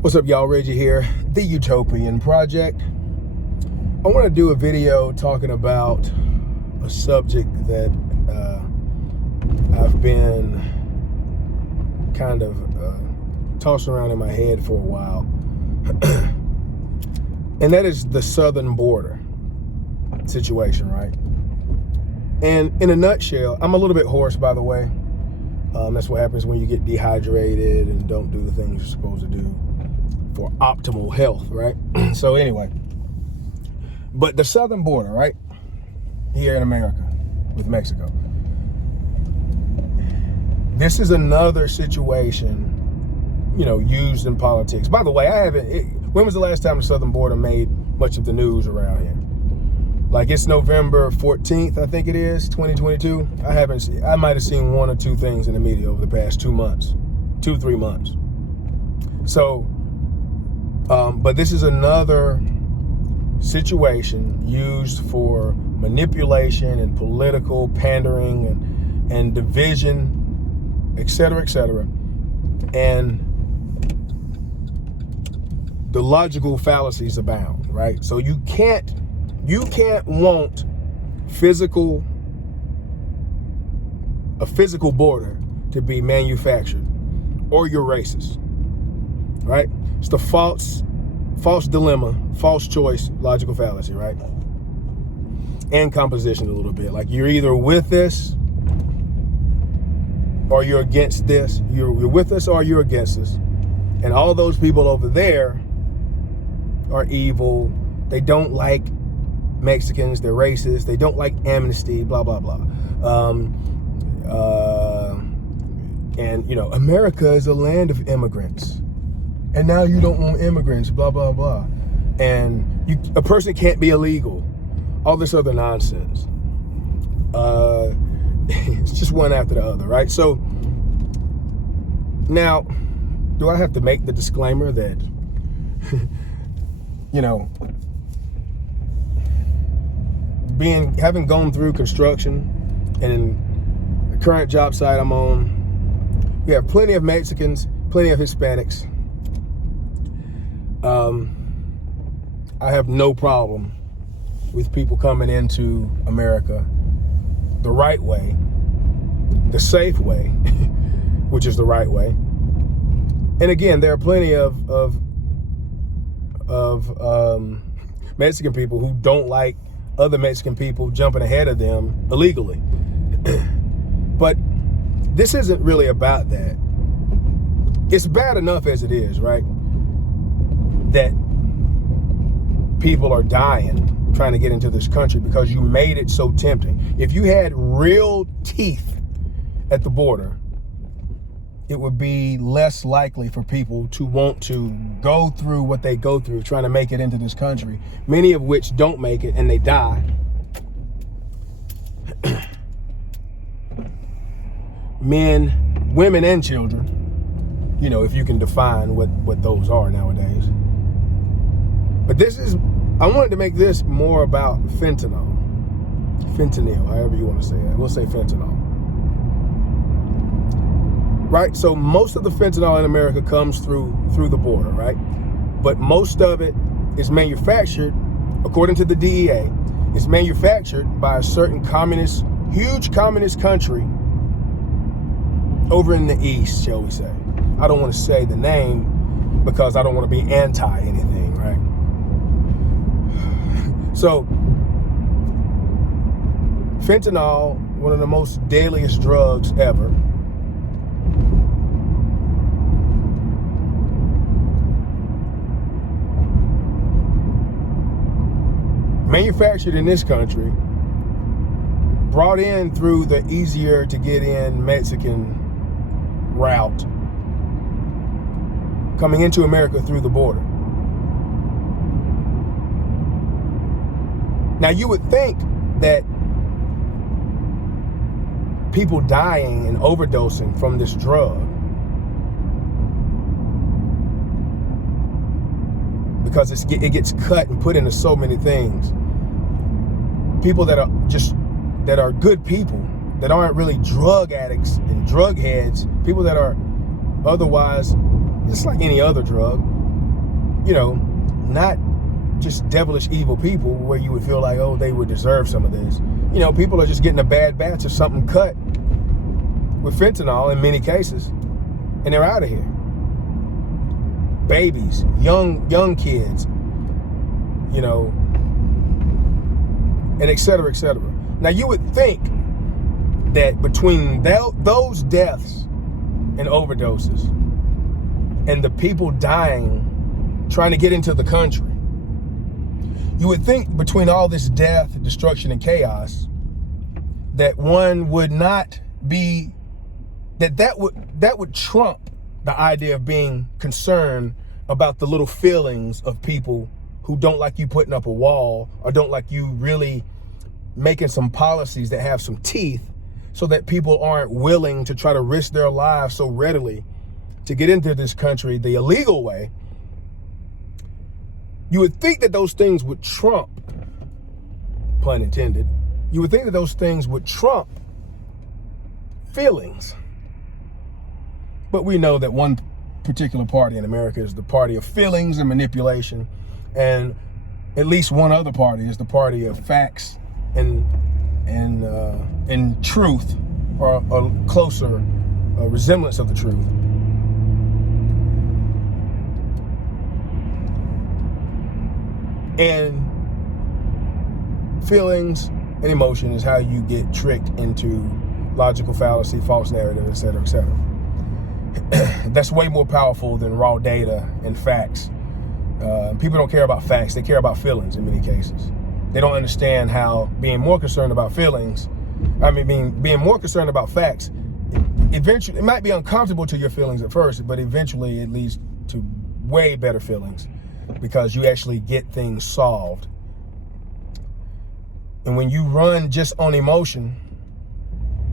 What's up, y'all? Reggie here, the Utopian Project. I want to do a video talking about a subject that I've been kind of tossing around in my head for a while, and that is the southern border situation, right? And in a nutshell, I'm a little bit hoarse, by the way. That's what happens when you get dehydrated and don't do the things you're supposed to do for optimal health, right? So anyway, but the southern border, right, here in America with Mexico, this is another situation, you know, used in politics. By the way, when was the last time the southern border made much of the news around here? Like, it's November 14th, I think it is, 2022. I might have seen one or two things in the media over the past 3 months. So, but this is another situation used for manipulation and political pandering and division, et cetera, and the logical fallacies abound, right? So you can't want a physical border to be manufactured, or you're racist, right? It's the false dilemma, false choice, logical fallacy, right? And composition a little bit. Like, you're either with this or you're against this. You're with us or you're against us. And all those people over there are evil. They don't like Mexicans. They're racist. They don't like amnesty, blah, blah, blah. And, you know, America is a land of immigrants. And now you don't want immigrants, blah, blah, blah. And a person can't be illegal. All this other nonsense. It's just one after the other, right? So now, do I have to make the disclaimer that, you know, having gone through construction and the current job site I'm on, we have plenty of Mexicans, plenty of Hispanics. I have no problem with people coming into America the right way, the safe way, which is the right way. And again, there are plenty of Mexican people who don't like other Mexican people jumping ahead of them illegally. But this isn't really about that. It's bad enough as it is, right? That people are dying trying to get into this country because you made it so tempting. If you had real teeth at the border, it would be less likely for people to want to go through what they go through trying to make it into this country, many of which don't make it and they die. Men, women, and children, you know, if you can define what those are nowadays. But I wanted to make this more about fentanyl, however you want to say it. We'll say fentanyl. Right? So most of the fentanyl in America comes through the border, right? But most of it is manufactured, according to the DEA, is manufactured by a certain huge communist country over in the East, shall we say. I don't want to say the name because I don't want to be anti anything, right? So, fentanyl, one of the most deadliest drugs ever. Manufactured in this country, brought in through the easier to get in Mexican route, coming into America through the border. Now, you would think that people dying and overdosing from this drug, because it gets cut and put into so many things, people that are good people, that aren't really drug addicts and drug heads, people that are otherwise just like any other drug, you know, not just devilish evil people where you would feel like, oh, they would deserve some of this. You know, people are just getting a bad batch of something cut with fentanyl in many cases, and they're out of here. Babies, young kids, you know, and et cetera, et cetera. Now, you would think that between those deaths and overdoses and the people dying trying to get into the country, you would think between all this death, destruction, and chaos, that one would not be, that would trump the idea of being concerned about the little feelings of people who don't like you putting up a wall or don't like you really making some policies that have some teeth so that people aren't willing to try to risk their lives so readily to get into this country the illegal way. You would think that those things would trump, pun intended, you would think that those things would trump feelings. But we know that one particular party in America is the party of feelings and manipulation, and at least one other party is the party of facts and truth, or a closer resemblance of the truth. And feelings and emotion is how you get tricked into logical fallacy, false narrative, et cetera, et cetera. That's way more powerful than raw data and facts. People don't care about facts, they care about feelings in many cases. They don't understand how being more concerned about feelings, being more concerned about facts, eventually, it might be uncomfortable to your feelings at first, but eventually it leads to way better feelings because you actually get things solved. And when you run just on emotion,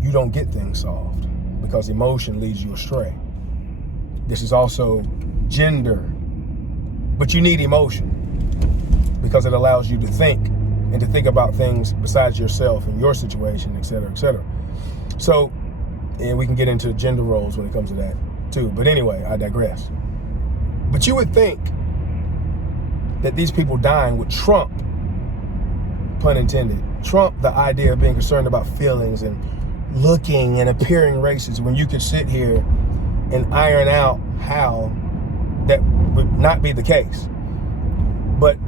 you don't get things solved because emotion leads you astray. This is also gender, but you need emotion because it allows you to think and to think about things besides yourself and your situation, et cetera, et cetera. So, and we can get into gender roles when it comes to that too. But anyway, I digress. But you would think that these people dying would trump, pun intended, trump the idea of being concerned about feelings and looking and appearing racist when you could sit here and iron out how that would not be the case. But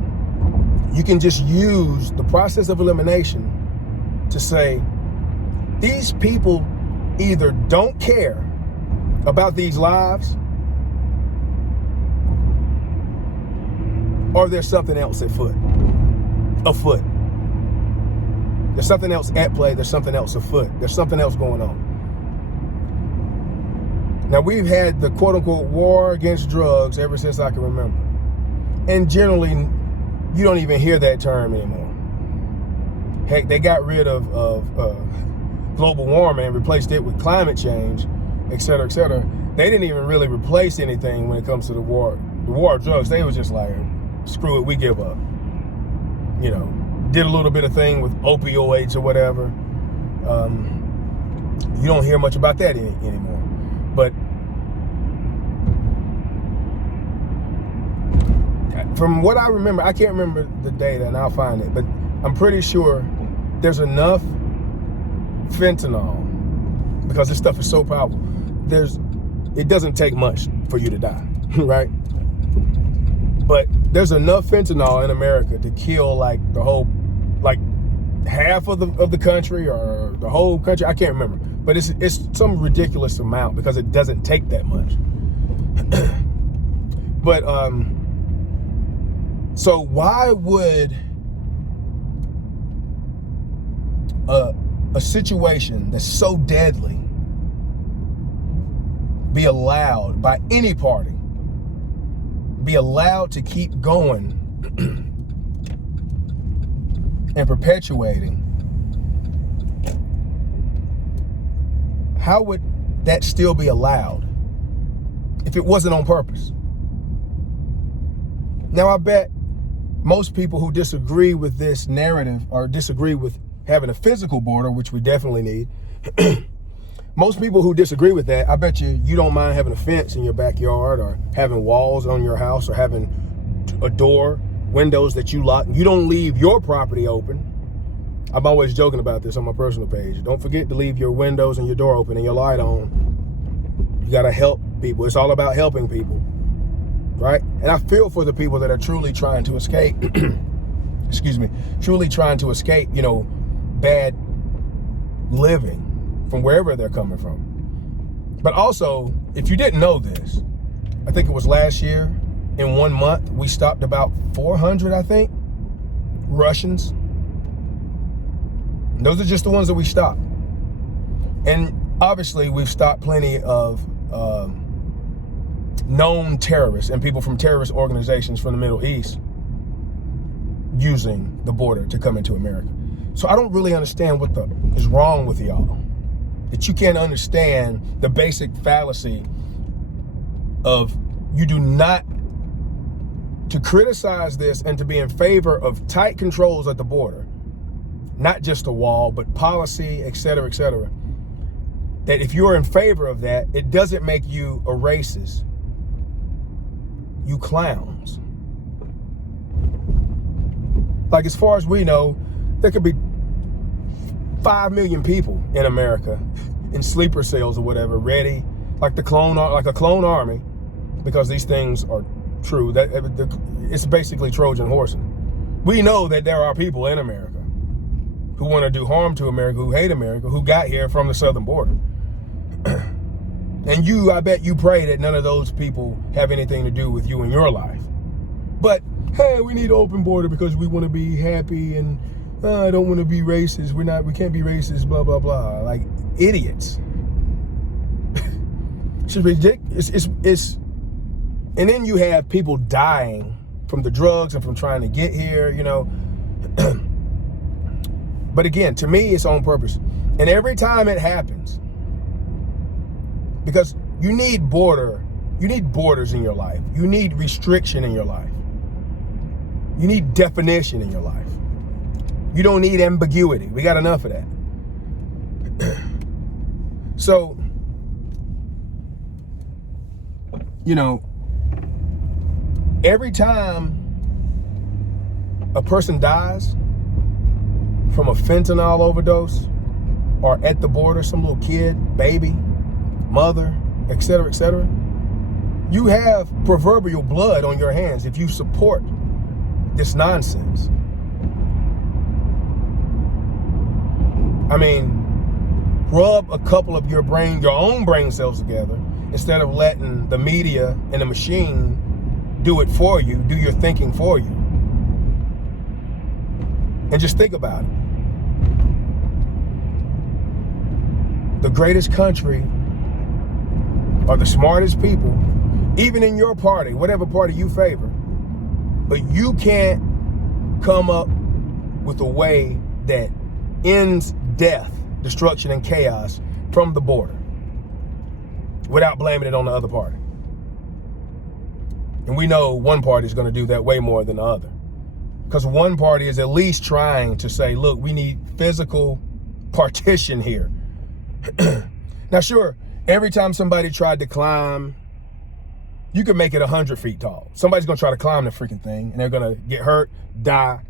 you can just use the process of elimination to say, these people either don't care about these lives or there's something else afoot. There's something else at play. There's something else afoot. There's something else going on. Now, we've had the quote-unquote war against drugs ever since I can remember. And generally, you don't even hear that term anymore. Heck, they got rid of global warming and replaced it with climate change, et cetera, et cetera. They didn't even really replace anything when it comes to the war of drugs. They was just like, screw it, we give up. You know, did a little bit of thing with opioids or whatever. You don't hear much about that anymore. But from what I remember, I can't remember the data and I'll find it, but I'm pretty sure there's enough fentanyl, because this stuff is so powerful, it doesn't take much for you to die, right? But there's enough fentanyl in America to kill like half of the country or the whole country. I can't remember, but it's some ridiculous amount because it doesn't take that much. But so why would a situation that's so deadly be allowed by any party, be allowed to keep going and perpetuating? How would that still be allowed if it wasn't on purpose? Now, I bet most people who disagree with this narrative or disagree with having a physical border, which we definitely need, most people who disagree with that, I bet you don't mind having a fence in your backyard or having walls on your house or having a door, windows that you lock. You don't leave your property open. I'm always joking about this on my personal page. Don't forget to leave your windows and your door open and your light on. You got to help people. It's all about helping people, right? And I feel for the people that are truly trying to escape, excuse me, truly trying to escape, you know, bad living from wherever they're coming from. But also, if you didn't know this, I think it was last year, in 1 month, we stopped about 400, I think, Russians. And those are just the ones that we stopped. And obviously, we've stopped plenty of known terrorists and people from terrorist organizations from the Middle East using the border to come into America. So I don't really understand what is wrong with y'all. That you can't understand the basic fallacy of you do not, to criticize this and to be in favor of tight controls at the border, not just a wall, but policy, et cetera, that if you're in favor of that, it doesn't make you a racist. You clowns. Like, as far as we know, there could be 5 million people in America in sleeper cells or whatever, ready, like a clone army, because these things are true. That it's basically Trojan horsing. We know that there are people in America who want to do harm to America, who hate America, who got here from the southern border. And I bet you pray that none of those people have anything to do with you in your life. But hey, we need an open border because we want to be happy, and I don't want to be racist. We can't be racist, blah, blah, blah. Like idiots. It's ridiculous. And then you have people dying from the drugs and from trying to get here, you know. But again, to me, it's on purpose. And every time it happens, because you need borders in your life. You need restriction in your life. You need definition in your life. You don't need ambiguity. We got enough of that. So, you know, every time a person dies from a fentanyl overdose or at the border, some little kid, baby, mother, et cetera, you have proverbial blood on your hands if you support this nonsense. I mean, rub a couple of your own brain cells together instead of letting the media and the machine do it for you, do your thinking for you. And just think about it. The greatest country are the smartest people, even in your party, whatever party you favor. But you can't come up with a way that ends death, destruction, and chaos from the border without blaming it on the other party. And we know one party is going to do that way more than the other. Because one party is at least trying to say, look, we need physical partition here. Now, sure, every time somebody tried to climb, you could make it 100 feet tall. Somebody's going to try to climb the freaking thing, and they're going to get hurt, die.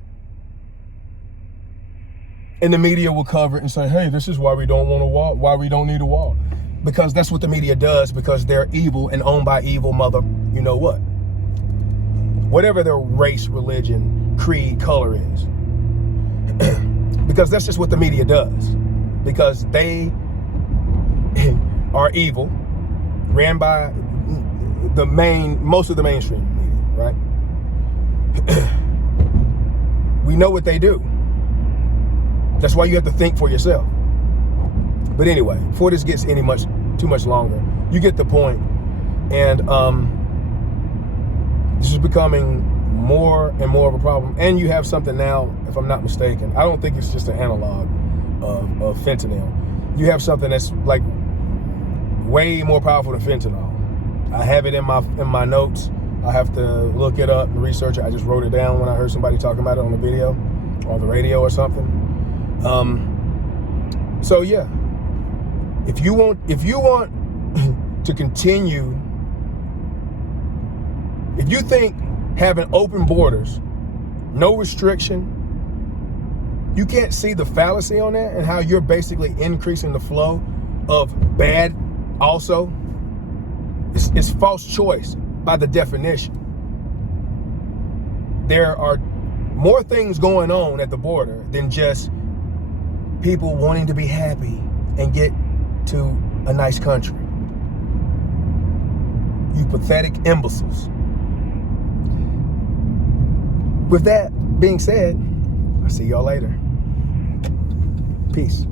And the media will cover it and say, hey, this is why we don't want a wall, why we don't need a wall. Because that's what the media does, because they're evil and owned by evil mother, you know what? Whatever their race, religion, creed, color is. Because that's just what the media does. Because they are evil, ran by most of the mainstream media, right? We know what they do. That's why you have to think for yourself. But anyway, before this gets too much longer, you get the point. And this is becoming more and more of a problem. And you have something now, if I'm not mistaken, I don't think it's just an analog of fentanyl. You have something that's like way more powerful than fentanyl. I have it in my notes. I have to look it up and research it. I just wrote it down when I heard somebody talking about it on the video or the radio or something. So yeah, if you want to continue, if you think having open borders, no restriction. You can't see the fallacy on that and how you're basically increasing the flow of bad also. It's false choice by the definition. There are more things going on at the border than just people wanting to be happy and get to a nice country. You pathetic imbeciles. With that being said, I'll see y'all later. Peace.